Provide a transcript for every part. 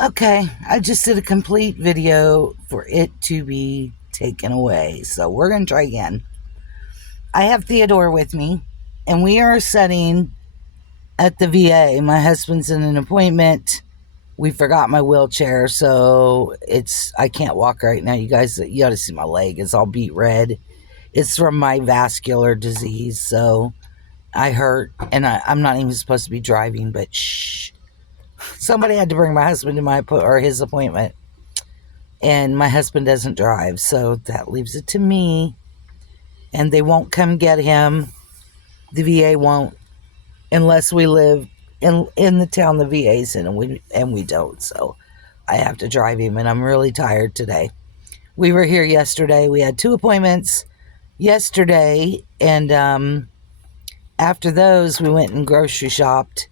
Okay, I just did a complete video for it to be taken away. So we're going to try again. I have Theodore with me, and we are sitting at the VA. My husband's in an appointment. We forgot my wheelchair, so I can't walk right now. You guys, you ought to see my leg. It's all beat red. It's from my vascular disease, so I hurt, and I'm not even supposed to be driving, but shh. Somebody had to bring my husband to his appointment, and my husband doesn't drive, so that leaves it to me. And they won't come get him. The VA won't, unless we live in the town the VA's in, and we don't. So I have to drive him, and I'm really tired today. We were here yesterday. We had 2 appointments yesterday, and after those, we went and grocery shopped,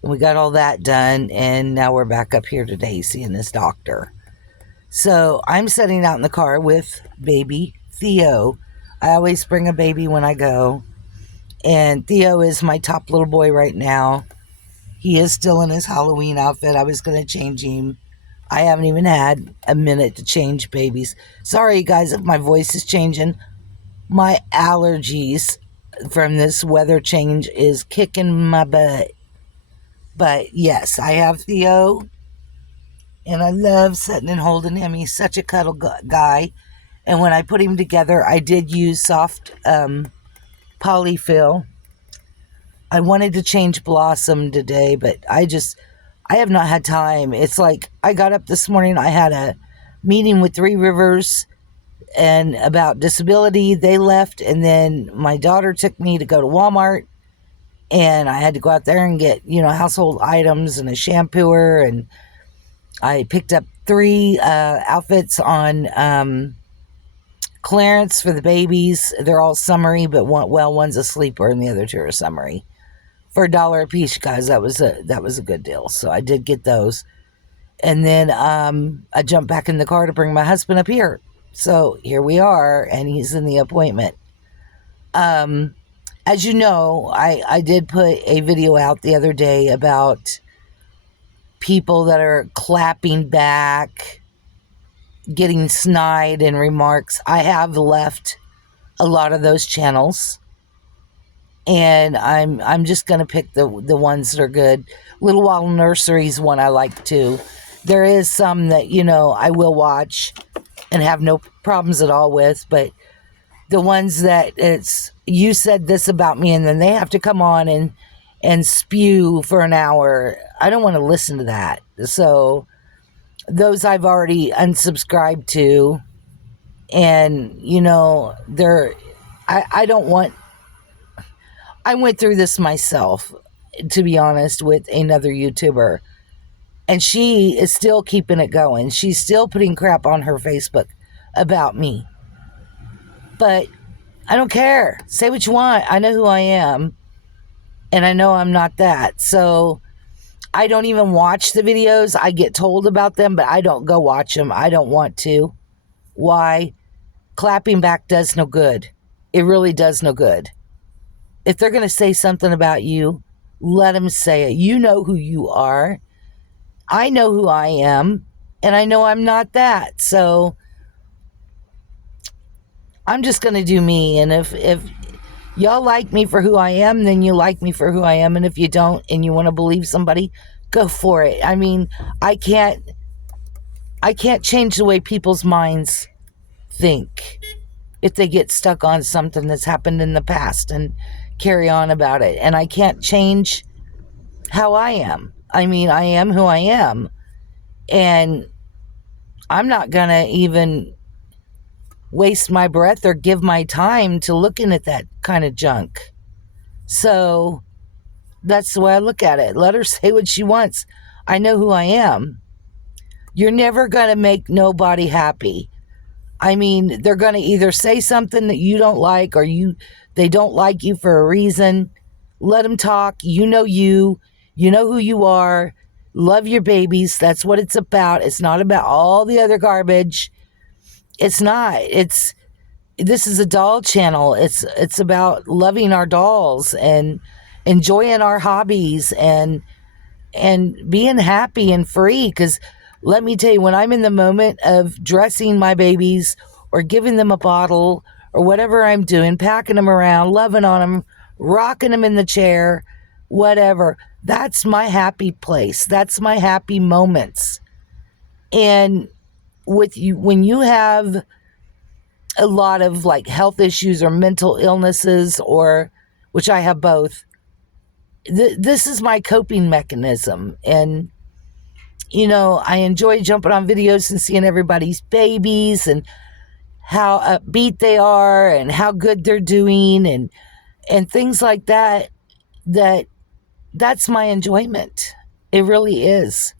and we got all that done, and now we're back up here today seeing this doctor. So I'm sitting out in the car with baby Theo. I always bring a baby when I go. And Theo is my top little boy right now. He is still in his Halloween outfit. I was going to change him. I haven't even had a minute to change babies. Sorry, guys, if my voice is changing. My allergies from this weather change is kicking my butt. But yes, I have Theo. And I love sitting and holding him. He's such a cuddle guy. And when I put him together, I did use soft polyfill. I wanted to change Blossom today, but I have not had time. It's like I got up this morning, I had a meeting with Three Rivers and about disability. They left, and then my daughter took me to go to Walmart, and I had to go out there and get, household items and a shampooer, and I picked up 3 outfits on clearance for the babies. They're all summery, but one's a sleeper and the other 2 are summery. For $1 a piece, guys, that was a good deal. So I did get those. And then I jumped back in the car to bring my husband up here. So here we are, and he's in the appointment. As you know, I did put a video out the other day about people that are clapping back, getting snide in remarks. I have left a lot of those channels, and I'm just gonna pick the ones that are good. Little While Nursery's one I like too. There is some that I will watch and have no problems at all with, but the ones that it's you said this about me, and then they have to come on and spew for an hour. I don't want to listen to that. So those I've already unsubscribed to, and they're I don't want. I went through this myself, to be honest, with another YouTuber, and she is still keeping it going. She's still putting crap on her Facebook about me, but I don't care. Say what you want. I know who I am, and I know I'm not that. So I don't even watch the videos. I get told about them, but I don't go watch them. I don't want to. Why? Clapping back does no good. It really does no good. If they're going to say something about you, let them say it. You know who you are. I know who I am, and I know I'm not that. So I'm just going to do me. And if y'all like me for who I am, then you like me for who I am. And if you don't and you want to believe somebody, go for it. I mean, I can't change the way people's minds think if they get stuck on something that's happened in the past and carry on about it. And I can't change how I am. I mean, I am who I am. And I'm not going to even waste my breath or give my time to looking at that kind of junk. So that's the way I look at it. Let her say what she wants. I know who I am. You're never going to make nobody happy. I mean, they're going to either say something that you don't like, or they don't like you for a reason. Let them talk. You know who you are. Love your babies. That's what it's about. It's not about all the other garbage. It's not. This is a doll channel. It's about loving our dolls and enjoying our hobbies and being happy and free, because Let me tell you, when I'm in the moment of dressing my babies or giving them a bottle or whatever I'm doing, packing them around, loving on them, rocking them in the chair, whatever, that's my happy place. That's my happy moments. And with you, when you have a lot of like health issues or mental illnesses, or which I have both, this is my coping mechanism. And I enjoy jumping on videos and seeing everybody's babies and how upbeat they are and how good they're doing and things like that. That's my enjoyment. It really is.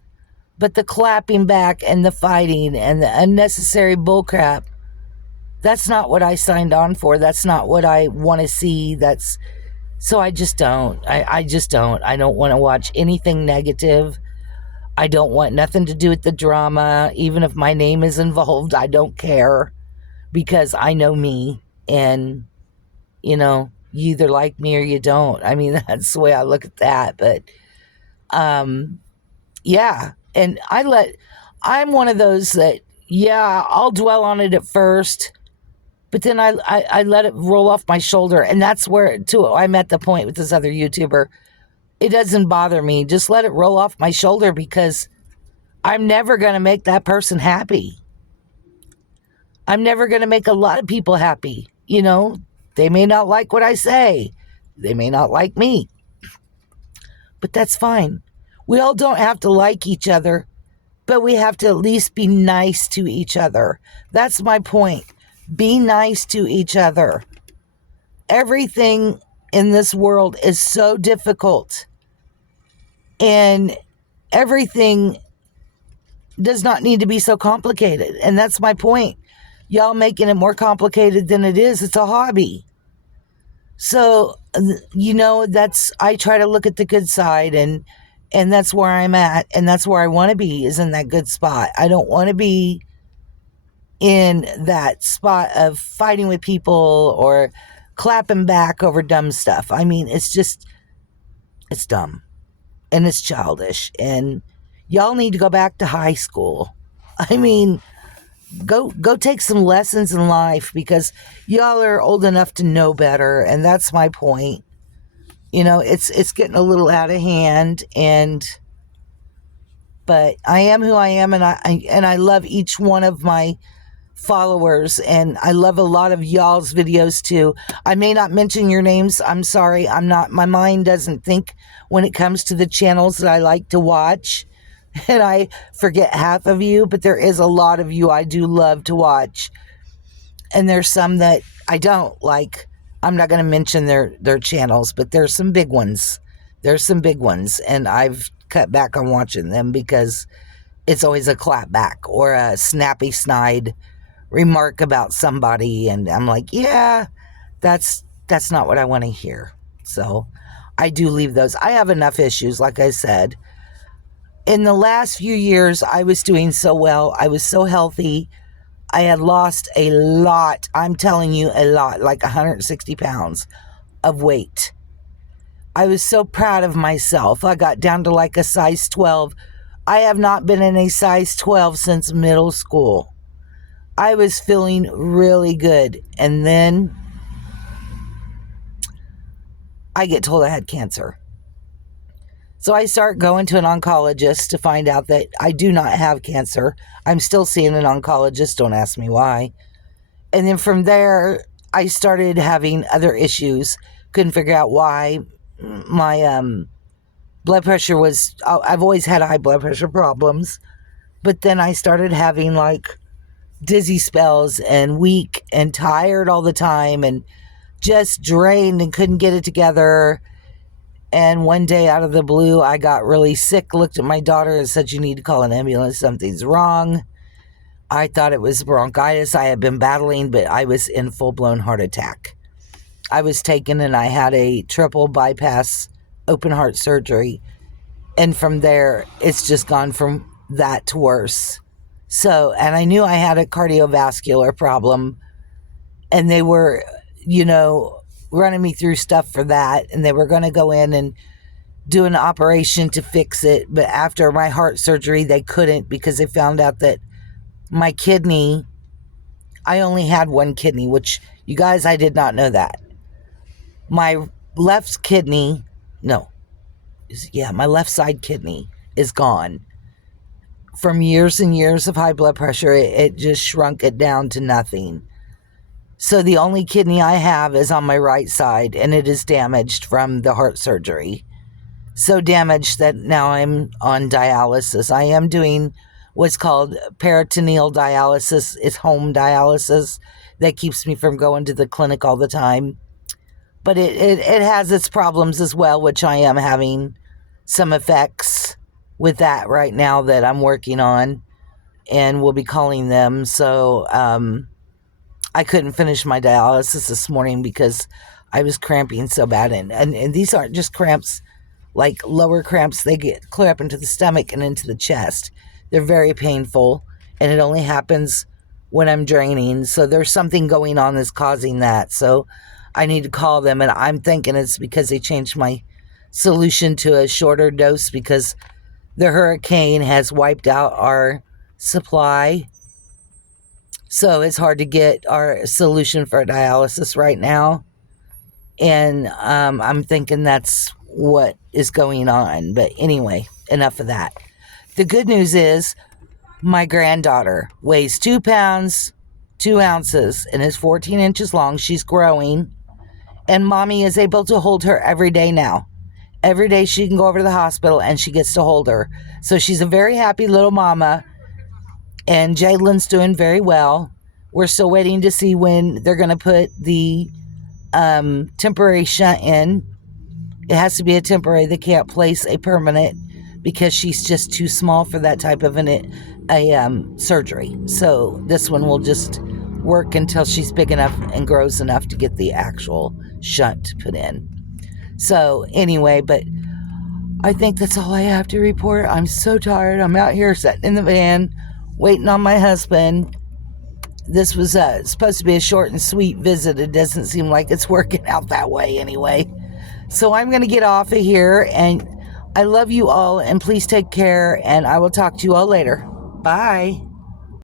But the clapping back and the fighting and the unnecessary bullcrap, that's not what I signed on for. That's not what I want to see. So I just don't. I just don't. I don't want to watch anything negative. I don't want nothing to do with the drama. Even if my name is involved, I don't care, because I know me, and you either like me or you don't. I mean, that's the way I look at that. But yeah, and I'm one of those that, yeah, I'll dwell on it at first, but then I let it roll off my shoulder. And that's where, too, I'm at the point with this other YouTuber. It doesn't bother me. Just let it roll off my shoulder, because I'm never going to make that person happy. I'm never going to make a lot of people happy. They may not like what I say. They may not like me. But that's fine. We all don't have to like each other, but we have to at least be nice to each other. That's my point. Be nice to each other. Everything in this world is so difficult, and everything does not need to be so complicated. And that's my point. Y'all making it more complicated than it is. It's a hobby. So, I try to look at the good side, and that's where I'm at, and that's where I want to be, is in that good spot. I don't want to be in that spot of fighting with people or clapping back over dumb stuff. I mean, it's dumb and it's childish, and y'all need to go back to high school. I mean, go take some lessons in life, because y'all are old enough to know better, and that's my point. It's getting a little out of hand, but I am who I am, and I love each one of my followers, and I love a lot of y'all's videos too. I may not mention your names. I'm sorry. My mind doesn't think when it comes to the channels that I like to watch, and I forget half of you, but there is a lot of you I do love to watch, and there's some that I don't like. I'm not going to mention their channels, but there's some big ones. And I've cut back on watching them, because it's always a clap back or a snappy snide remark about somebody, and I'm like, yeah, that's not what I want to hear. So I do leave those. I have enough issues, like I said. In the last few years, I was doing so well. I was so healthy. I had lost a lot. I'm telling you, a lot, like 160 pounds of weight. I was so proud of myself. I got down to like a size 12. I have not been in a size 12 since middle school. I was feeling really good. And then I get told I had cancer. So I start going to an oncologist to find out that I do not have cancer. I'm still seeing an oncologist. Don't ask me why. And then from there, I started having other issues. Couldn't figure out why. My blood pressure was... I've always had high blood pressure problems. But then I started having like dizzy spells and weak and tired all the time and just drained and couldn't get it together. And one day out of the blue, I got really sick, looked at my daughter and said, "You need to call an ambulance. Something's wrong." I thought it was bronchitis I had been battling, but I was in full-blown heart attack. I was taken, and I had a triple bypass open heart surgery. And from there, it's just gone from that to worse. So, and I knew I had a cardiovascular problem, and they were, running me through stuff for that, and they were going to go in and do an operation to fix it. But after my heart surgery, they couldn't because they found out that my kidney, I only had one kidney, which you guys, I did not know that. My left kidney, no, my left side kidney is gone. From years and years of high blood pressure, it just shrunk it down to nothing. So the only kidney I have is on my right side, and it is damaged from the heart surgery. So damaged that now I'm on dialysis. I am doing what's called peritoneal dialysis. It's home dialysis that keeps me from going to the clinic all the time. But it has its problems as well, which I am having some effects with that right now that I'm working on, and we'll be calling them. So I couldn't finish my dialysis this morning because I was cramping so bad. And these aren't just cramps, like lower cramps. They get clear up into the stomach and into the chest. They're very painful, and it only happens when I'm draining. So there's something going on that's causing that. So I need to call them, and I'm thinking it's because they changed my solution to a shorter dose because the hurricane has wiped out our supply. So it's hard to get our solution for dialysis right now. And I'm thinking that's what is going on. But anyway, enough of that. The good news is my granddaughter weighs 2 pounds, 2 ounces, and is 14 inches long. She's growing. And mommy is able to hold her every day now. Every day she can go over to the hospital and she gets to hold her. So she's a very happy little mama. And Jalen's doing very well. We're still waiting to see when they're going to put the temporary shunt in. It has to be a temporary. They can't place a permanent because she's just too small for that type of surgery. So this one will just work until she's big enough and grows enough to get the actual shunt put in. So anyway, but I think that's all I have to report. I'm so tired. I'm out here sitting in the van waiting on my husband. This was supposed to be a short and sweet visit. It doesn't seem like it's working out that way anyway. So I'm going to get off of here, and I love you all, and please take care, and I will talk to you all later. Bye.